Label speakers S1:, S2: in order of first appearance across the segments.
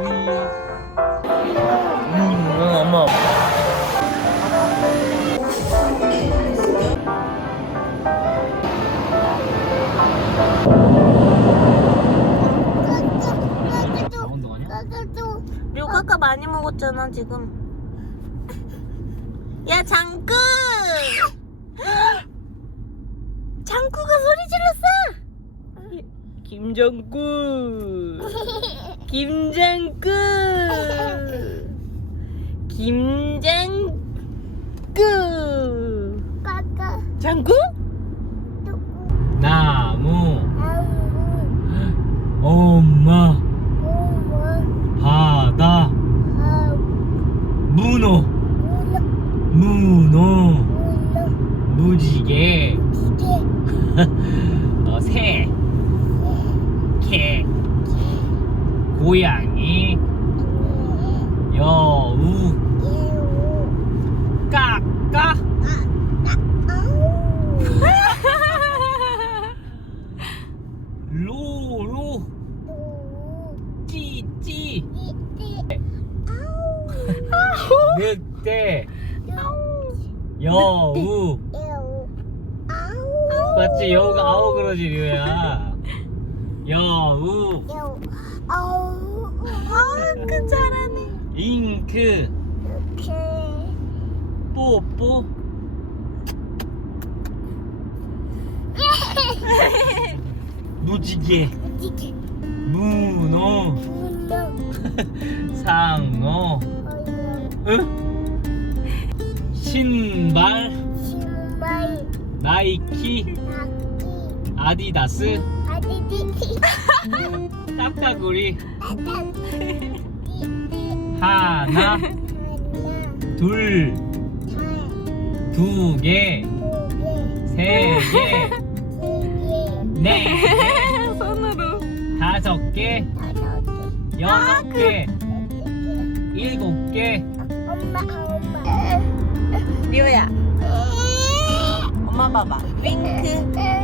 S1: 음, 응, 엄마.
S2: 까까 많이 먹었잖아 지금. 야 장구! 장구가 소리 질렀어. 김장구. 김장구. 김장구. 장구?
S1: 나무, 엄마, 바다, 문어, 문어, 무지개, 어, 새, 개, 고양이, 여우, 까까, 로로, 찌찌, 늑대, 여우. 맞지? 여우가 아우 그러지, 류야. 여우,
S2: 아, 그 잘하네.
S1: 잉크, 뽀뽀, 무지개, 문어, 상어, 응? 신발, 나이키, 아디다스, 딱따구리, 하나, 둘, 두 개, 세 개, 네 개,
S2: 손으로.
S1: 다섯 개, 여섯 개, 일곱 개,
S2: 리오야, 엄마 봐봐. 윙크.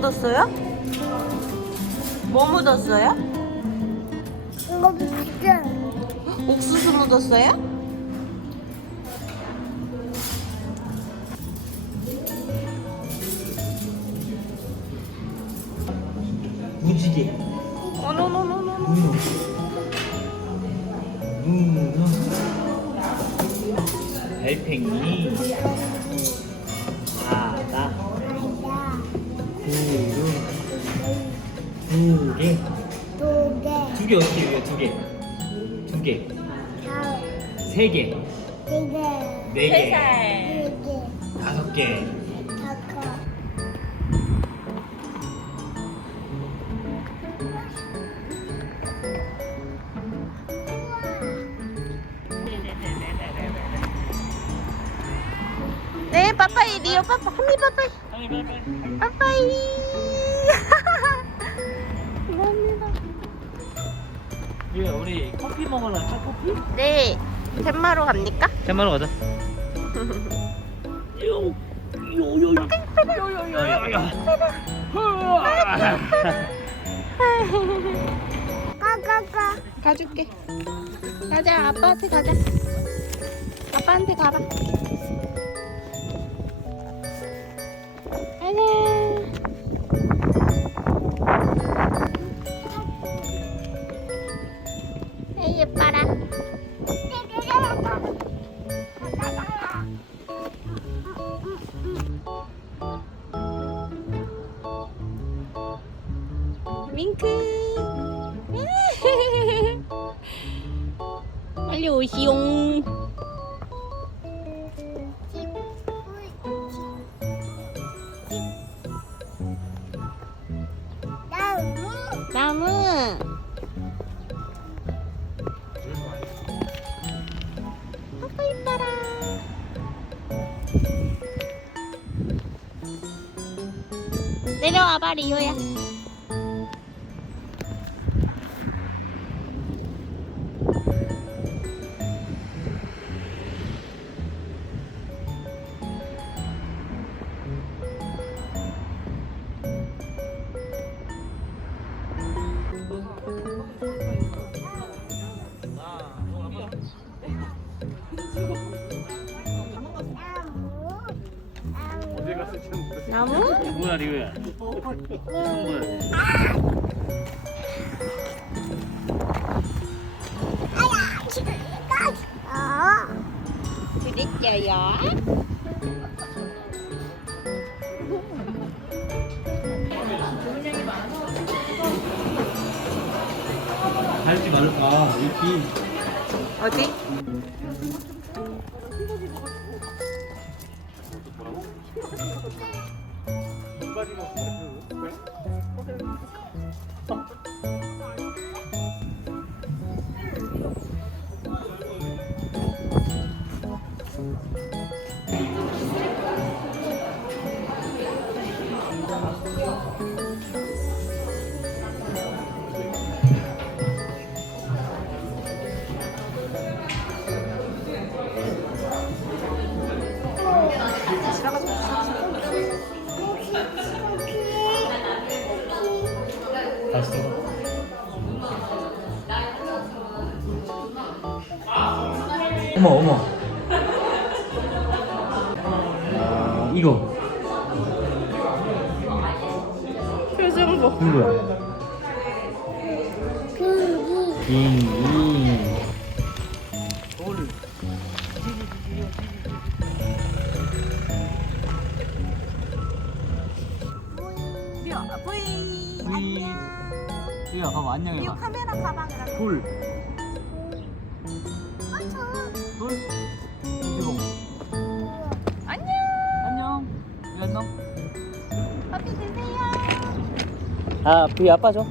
S2: 묻었어요? 뭐 묻었어요? 옥수수 묻었어요?
S1: 무지개,
S2: 어노노노노노.
S1: 문어, 문어, 달팽이, 개, 두 개, 세 개, 네 개, 다섯 개.
S2: 네, 빠빠이. 리오 빠빠 한미 빠빠이. 빠빠이.
S1: 예, 우리 커피 먹으러 갈까? 커피?
S2: 네, 템마로 갑니까?
S1: 캔마로 가자. 요, 요, 요, 요. 요요요요요.
S2: 가줄게. 가자, 아빠한테 가자. 아빠한테 가봐. 가자. 핑크. 음. 빨리 오시옹 나무. 아빠 있다라.
S3: 내려와봐 리오야. 나무?
S1: 뭐야 리우야 뭐야
S3: 그랬죠요.
S1: 밟지 말라 아 여기
S3: 어디?
S1: 다시 어머 어머 아, 이거
S3: 표정 봐.
S1: 누구야? 빙이
S3: 리오 브이.
S1: 브이. 리우야 봐봐 안녕해봐
S3: 카메라 가방이랑.
S1: 돌 아 브이 아빠 줘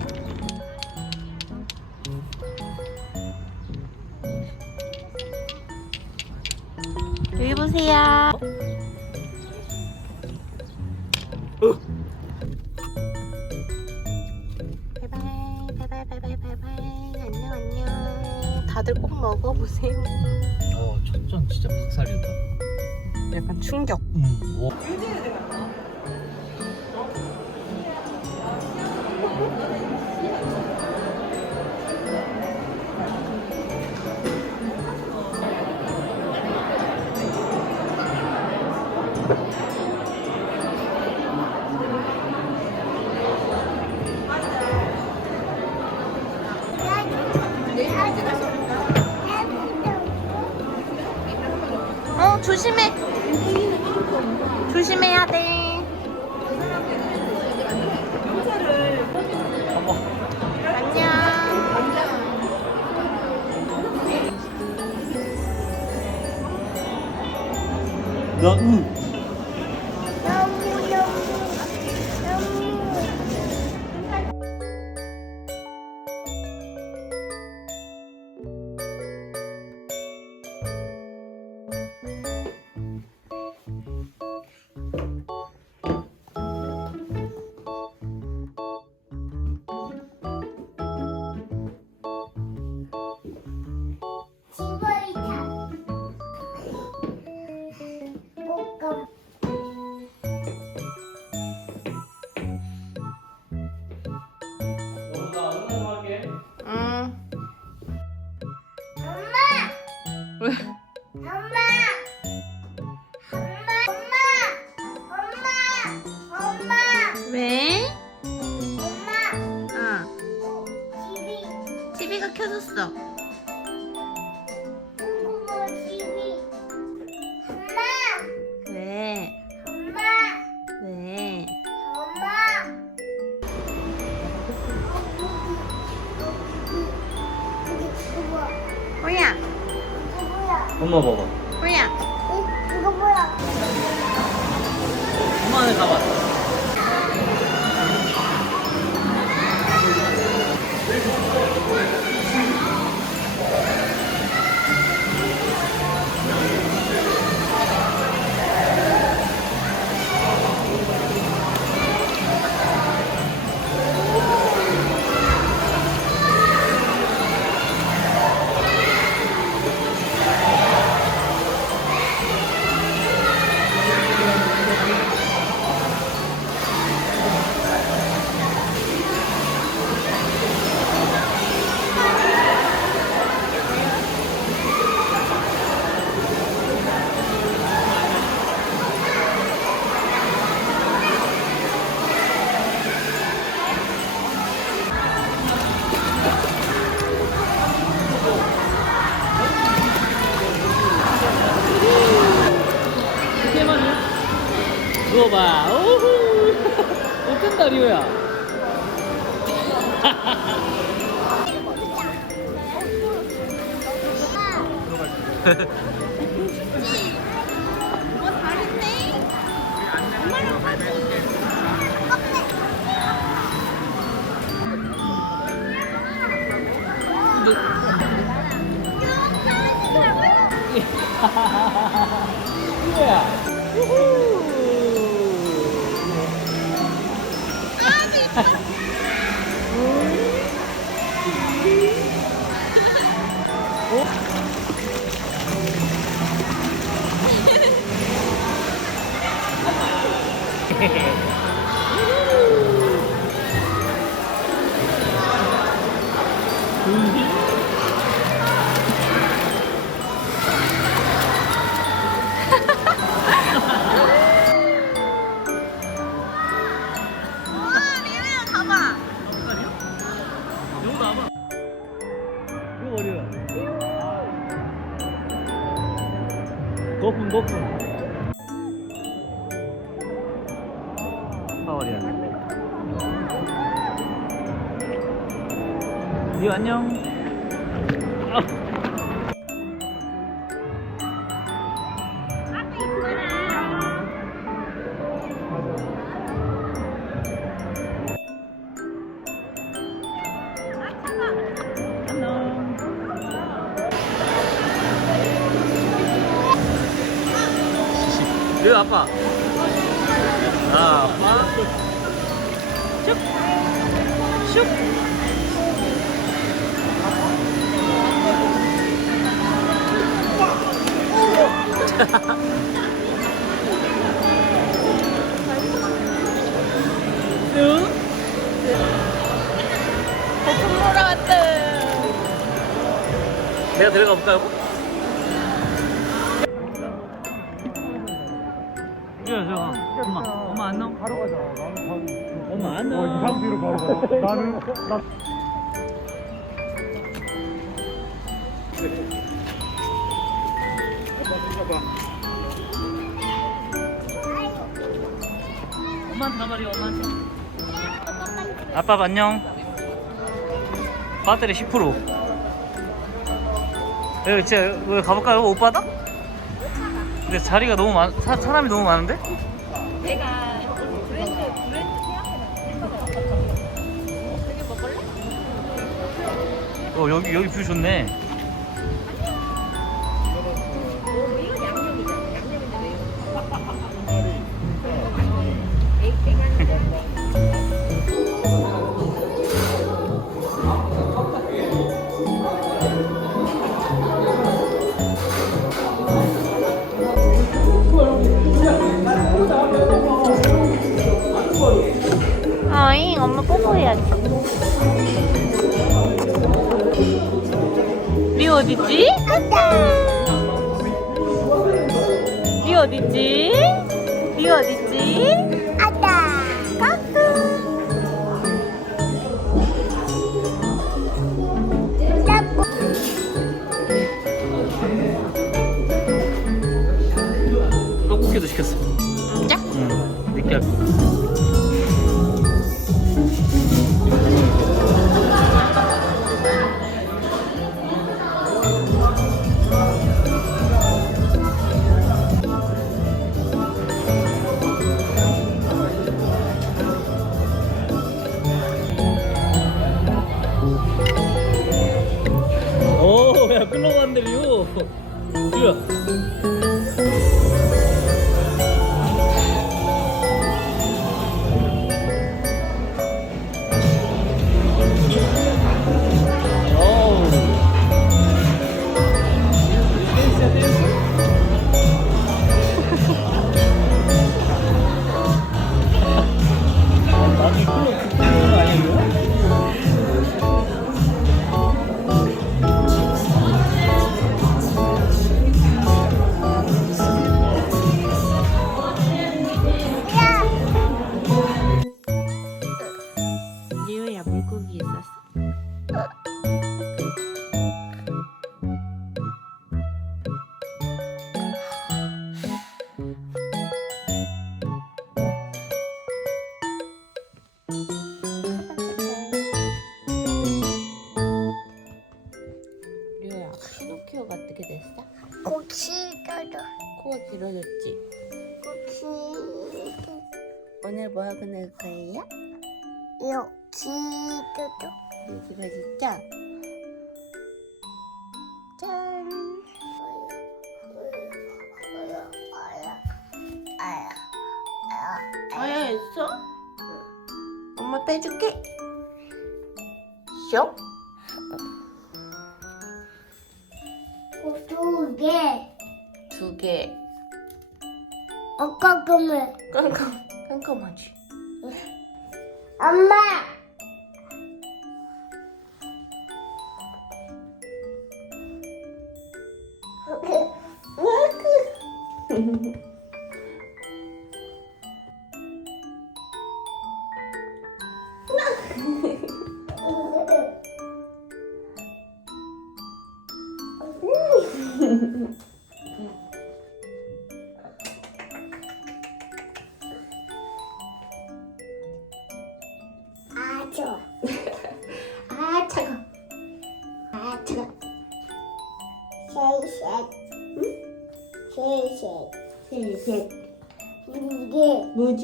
S1: Thank
S3: you.
S4: 엄마
S1: 봐봐.
S4: 이- 이거 뭐야?
S1: 엄마는 가봐 거품 거품 파월이야 리오 안녕
S2: 거품 몰아왔다.
S1: 내가 들어가 볼까요? 야, 엄마, 엄마 안 나오?
S5: 바로 가자. 나는 바로.
S1: 엄마 안
S5: 어,
S1: 나오?
S5: 이 상태로 바로 가자. 나는 나.
S1: 엄마한테 가봐리, 엄마한테. 아빠 안녕. 배터리 10%. 여기 진짜 여기 가볼까요? 옷바다? 근데 자리가 너무 많, 사, 사람이 너무 많은데?
S2: 내가 브랜드 브랜드 먹을래?
S1: 어 여기 여기 뷰 좋네.
S2: 엄마 뽀뽀해야지 리 어딨지? 리 어딨지? 리 어딨지?
S3: 고치도도
S6: 코가 길어졌지?
S3: 고치
S6: 오늘 뭐 하고 놀 거예요?
S3: 여기도도
S6: 네, 길어졌죠? 짠! 아야 했어? 엄마 빼줄게. 쇽.
S3: 아까 그러면
S6: 깜깜 깜깜하지.
S3: 엄마.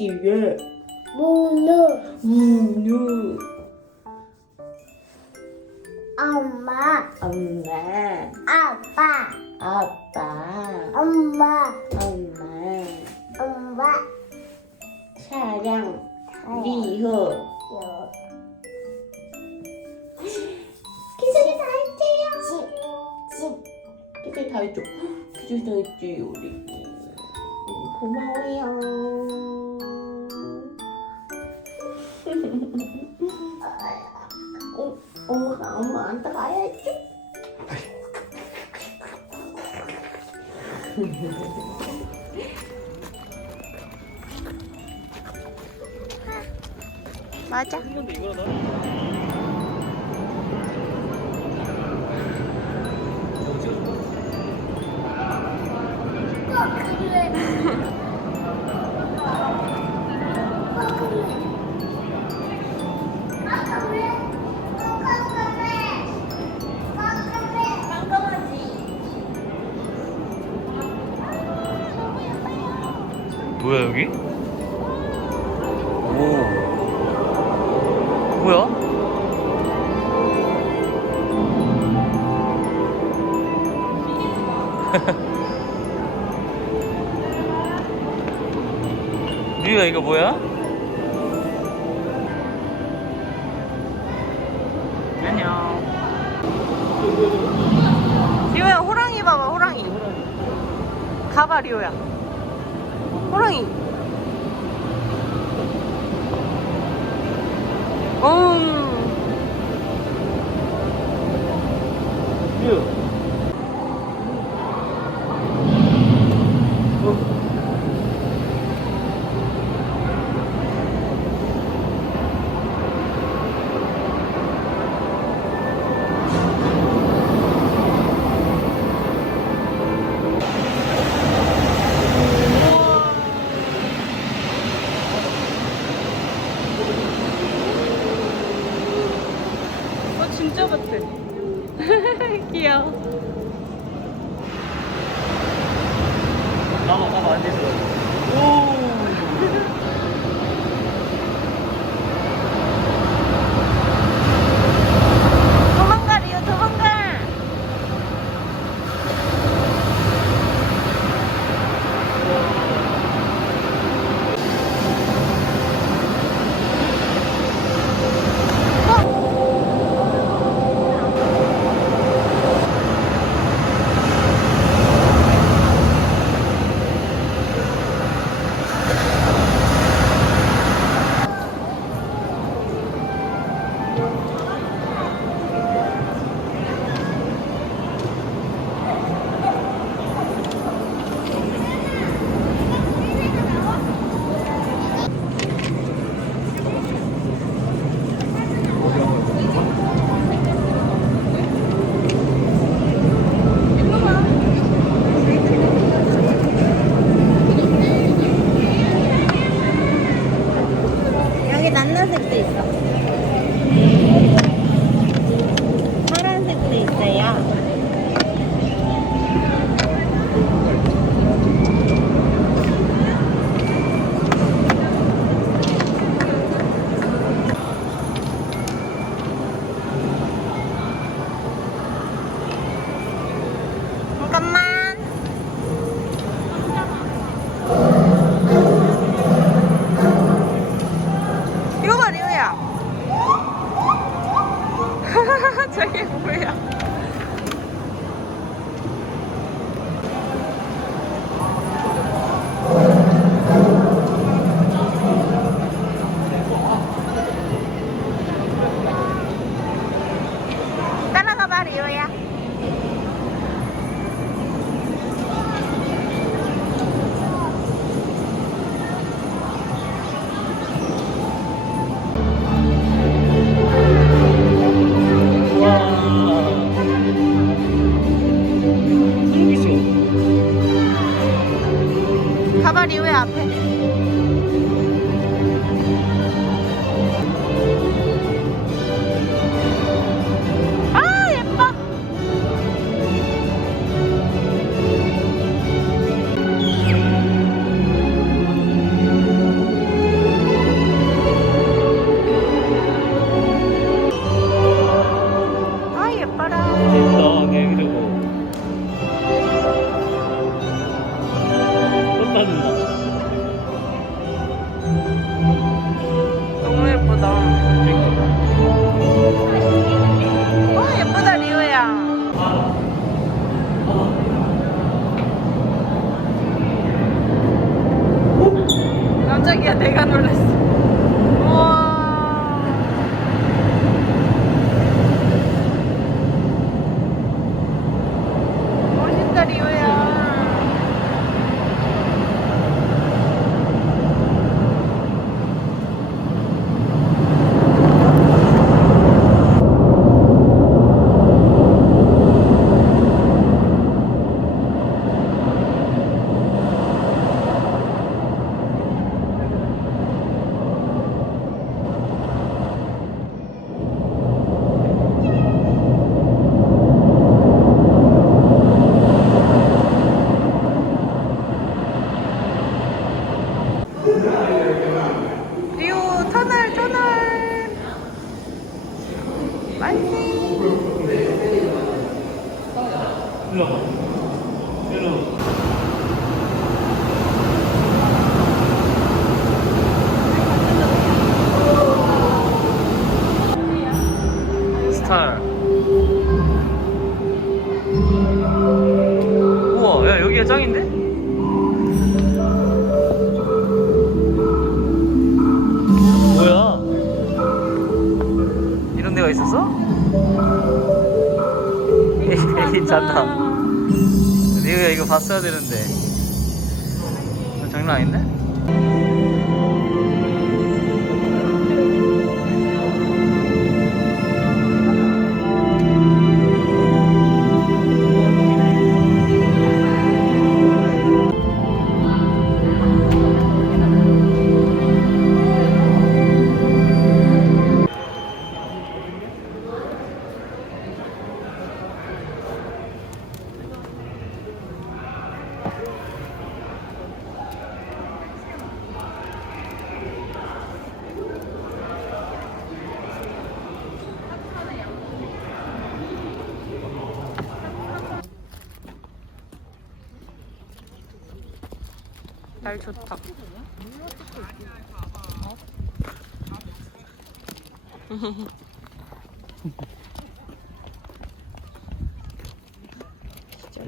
S6: 무지 왜?
S3: 문어.
S6: 문우.
S3: 엄마.
S6: 엄마.
S3: 아빠.
S6: 아빠.
S3: 엄마.
S6: 엄마.
S3: 엄마.
S6: 리호.
S3: 요.
S6: 기술이 다 했지요.
S3: 집. 집.
S6: 기술이 다 했죠. 기술이 다 했지 우리. 음, 고마워요. 어, 엄마가 엄마한테 가야지. 맞아.
S1: 짱인데? 뭐야 이런 데가 있었어? 괜찮다 리우야 이거 봤어야 되는데 장난 아닌데?
S2: 날 좋다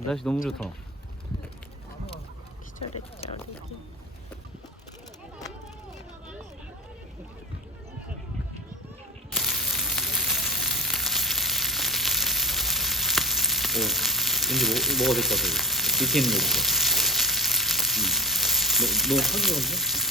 S1: 날씨 너무 좋다
S2: 기절했죠 리기
S1: 오, 왠지 뭐, 먹어야 될것 같아. 밑에 있는 거. 너, 너무 하기 건데?